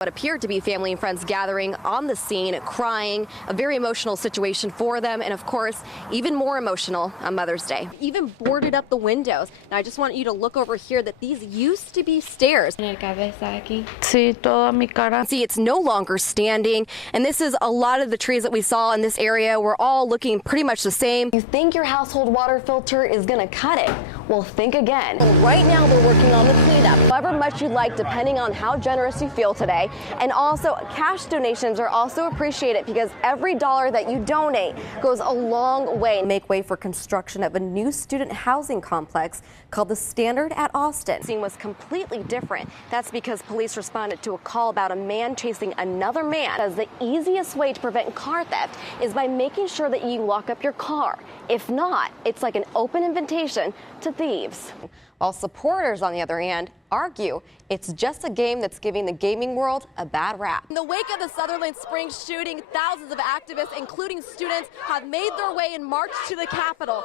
What appeared to be family and friends gathering on the scene, crying, a very emotional situation for them, and of course, even more emotional on Mother's Day. Even boarded up the windows. Now I just want you to look over here that these used to be stairs. Sí, toda mi cara. See, it's no longer standing, and this is a lot of the trees that we saw in this area were all looking pretty much the same. You think your household water filter is gonna cut it? Well, think again. Right now they're working on the cleanup, however much you'd like, depending on how generous you feel today. And also, cash donations are also appreciated because every dollar that you donate goes a long way. Make way for construction of a new student housing complex called the Standard at Austin. The scene was completely different. That's because police responded to a call about a man chasing another man. As the easiest way to prevent car theft is by making sure that you lock up your car. If not, it's like an open invitation to thieves. While supporters, on the other hand, argue it's just a game that's giving the gaming world a bad rap. In the wake of the Sutherland Springs shooting, thousands of activists, including students, have made their way and marched to the Capitol.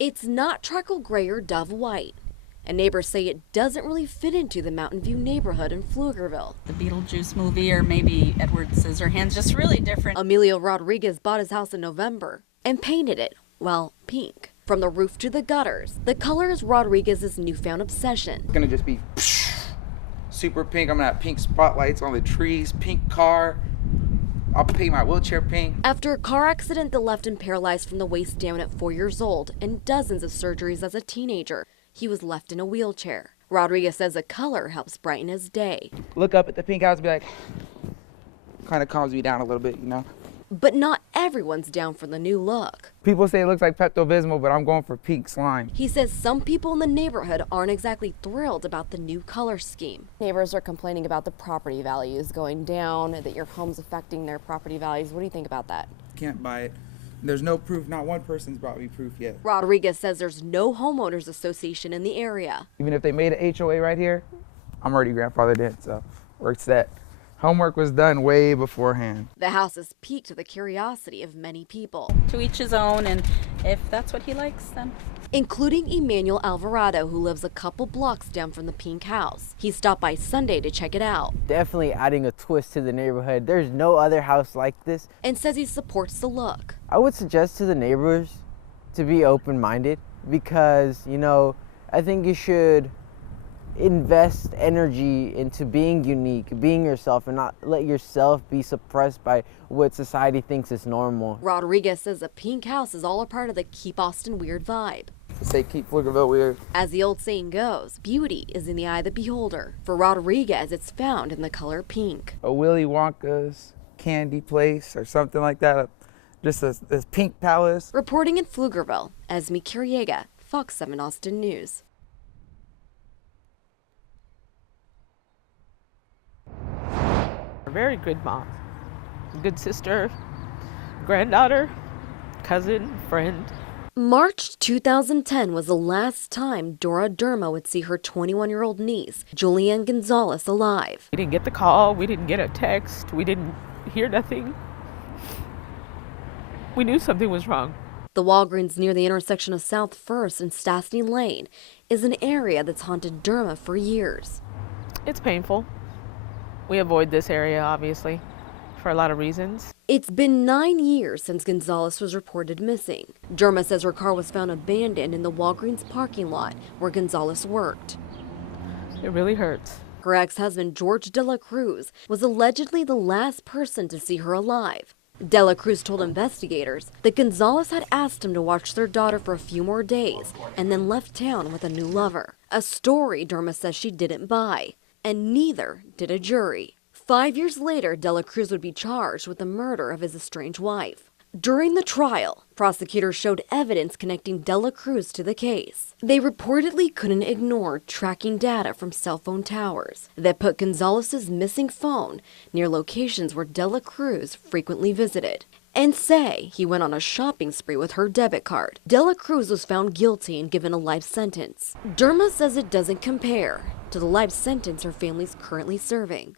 It's not charcoal gray or dove white, and neighbors say it doesn't really fit into the Mountain View neighborhood in Pflugerville. The Beetlejuice movie or maybe Edward Scissorhands, just really different. Emilio Rodriguez bought his house in November and painted it, well, pink. From the roof to the gutters, the color is Rodriguez's newfound obsession. It's gonna just be super pink. I'm gonna have pink spotlights on the trees, pink car. I'll paint my wheelchair pink. After a car accident that left him paralyzed from the waist down at 4 years old and dozens of surgeries as a teenager, he was left in a wheelchair. Rodriguez says the color helps brighten his day. Look up at the pink house and be like, kind of calms me down a little bit, you know? But not everyone's down for the new look. People say it looks like Pepto-Bismol, but I'm going for pink slime. He says some people in the neighborhood aren't exactly thrilled about the new color scheme. Neighbors are complaining about the property values going down, that your home's affecting their property values. What do you think about that? Can't buy it. There's no proof. Not one person's brought me proof yet. Rodriguez says there's no homeowners association in the area. Even if they made an HOA right here, I'm already grandfathered in, so we're set. Homework was done way beforehand. The house has piqued the curiosity of many people. To each his own, and if that's what he likes, then. Including Emmanuel Alvarado, who lives a couple blocks down from the pink house. He stopped by Sunday to check it out. Definitely adding a twist to the neighborhood. There's no other house like this. And says he supports the look. I would suggest to the neighbors to be open-minded because, you know, I think you should invest energy into being unique, being yourself, and not let yourself be suppressed by what society thinks is normal. Rodriguez says the pink house is all a part of the Keep Austin Weird vibe. Say keep Pflugerville weird. As the old saying goes, beauty is in the eye of the beholder. For Rodriguez, it's found in the color pink. A Willy Wonka's candy place or something like that. Just a pink palace. Reporting in Pflugerville, Esmi Careaga, Fox 7 Austin News. Very good mom, good sister, granddaughter, cousin, friend. March 2010 was the last time Dora Derma would see her 21-year-old niece, Julianne Gonzalez, alive. We didn't get the call, we didn't get a text, we didn't hear nothing. We knew something was wrong. The Walgreens near the intersection of South First and Stastny Lane is an area that's haunted Derma for years. It's painful. We avoid this area, obviously, for a lot of reasons. It's been 9 years since Gonzalez was reported missing. Derma says her car was found abandoned in the Walgreens parking lot where Gonzalez worked. It really hurts. Her ex-husband, George De La Cruz, was allegedly the last person to see her alive. De La Cruz told investigators that Gonzalez had asked him to watch their daughter for a few more days and then left town with a new lover. A story Derma says she didn't buy. And neither did a jury. 5 years later, De La Cruz would be charged with the murder of his estranged wife. During the trial, prosecutors showed evidence connecting De La Cruz to the case. They reportedly couldn't ignore tracking data from cell phone towers that put Gonzalez's missing phone near locations where De La Cruz frequently visited, and say he went on a shopping spree with her debit card. De La Cruz was found guilty and given a life sentence. Derma says it doesn't compare to the life sentence her family's currently serving.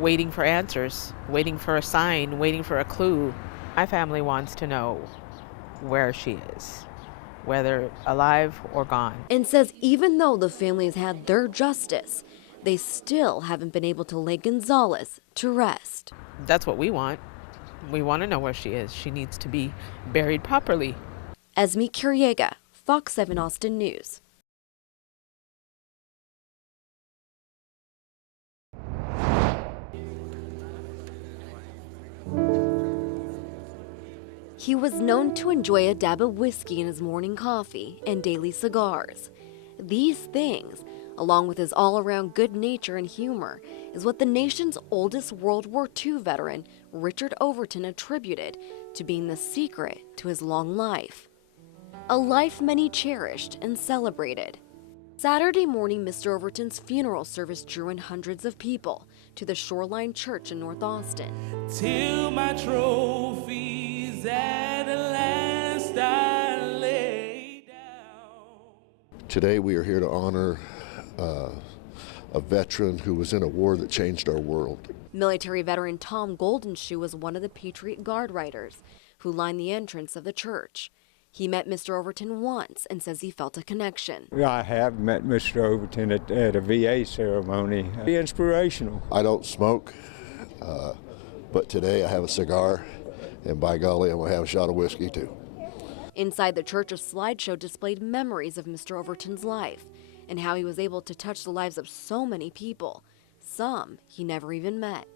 Waiting for answers, waiting for a sign, waiting for a clue. My family wants to know where she is, whether alive or gone. And says even though the family has had their justice, they still haven't been able to lay Gonzalez to rest. That's what we want. We want to know where she is. She needs to be buried properly. Esmi Careaga, Fox 7 Austin News. He was known to enjoy a dab of whiskey in his morning coffee and daily cigars. These things, along with his all-around good nature and humor, is what the nation's oldest World War II veteran, Richard Overton, attributed to being the secret to his long life. A life many cherished and celebrated. Saturday morning, Mr. Overton's funeral service drew in hundreds of people to the Shoreline Church in North Austin. Till my trophies at last I lay down. Today we are here to honor a veteran who was in a war that changed our world. Military veteran Tom Goldenshoe was one of the Patriot Guard riders who lined the entrance of the church. He met Mr. Overton once and says he felt a connection. I have met Mr. Overton at a VA ceremony. Inspirational. I don't smoke, but today I have a cigar, and by golly, I'm gonna have a shot of whiskey too. Inside the church, a slideshow displayed memories of Mr. Overton's life and how he was able to touch the lives of so many people, some he never even met.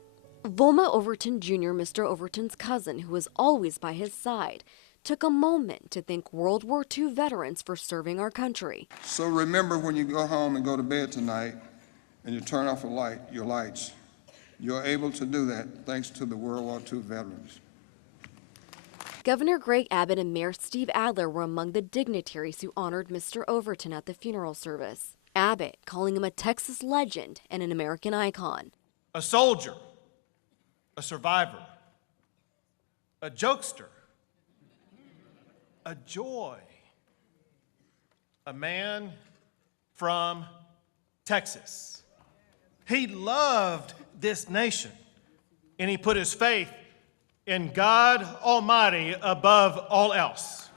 Volma Overton Jr., Mr. Overton's cousin, who was always by his side, took a moment to thank World War II veterans for serving our country. So remember, when you go home and go to bed tonight and you turn off your lights, you're able to do that thanks to the World War II veterans. Governor Greg Abbott and Mayor Steve Adler were among the dignitaries who honored Mr. Overton at the funeral service. Abbott calling him a Texas legend and an American icon. A soldier, a survivor, a jokester, a joy, a man from Texas. He loved this nation, and he put his faith in God Almighty above all else.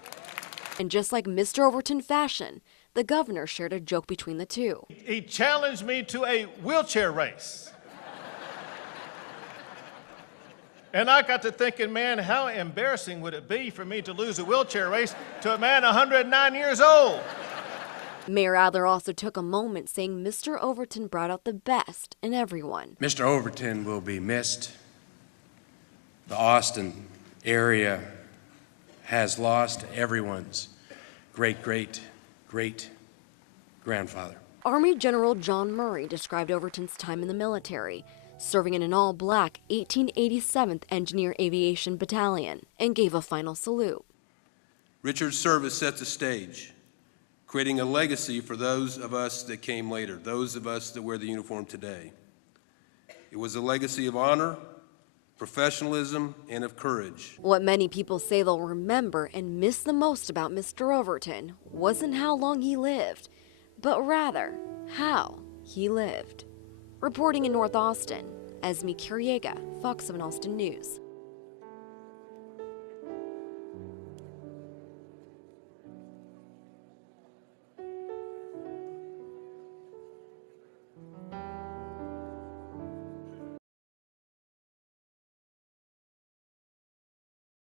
And just like Mr. Overton fashion, the governor shared a joke between the two. He challenged me to a wheelchair race. And I got to thinking, man, how embarrassing would it be for me to lose a wheelchair race to a man 109 years old? Mayor Adler also took a moment saying Mr. Overton brought out the best in everyone. Mr. Overton will be missed. The Austin area has lost everyone's great-great-great-grandfather. Army General John Murray described Overton's time in the military, serving in an all-black 1887th Engineer Aviation Battalion, and gave a final salute. Richard's service set the stage, creating a legacy for those of us that came later, those of us that wear the uniform today. It was a legacy of honor, professionalism, and of courage. What many people say they'll remember and miss the most about Mr. Overton wasn't how long he lived, but rather how he lived. Reporting in North Austin, Esmi Careaga, Fox 7 Austin News.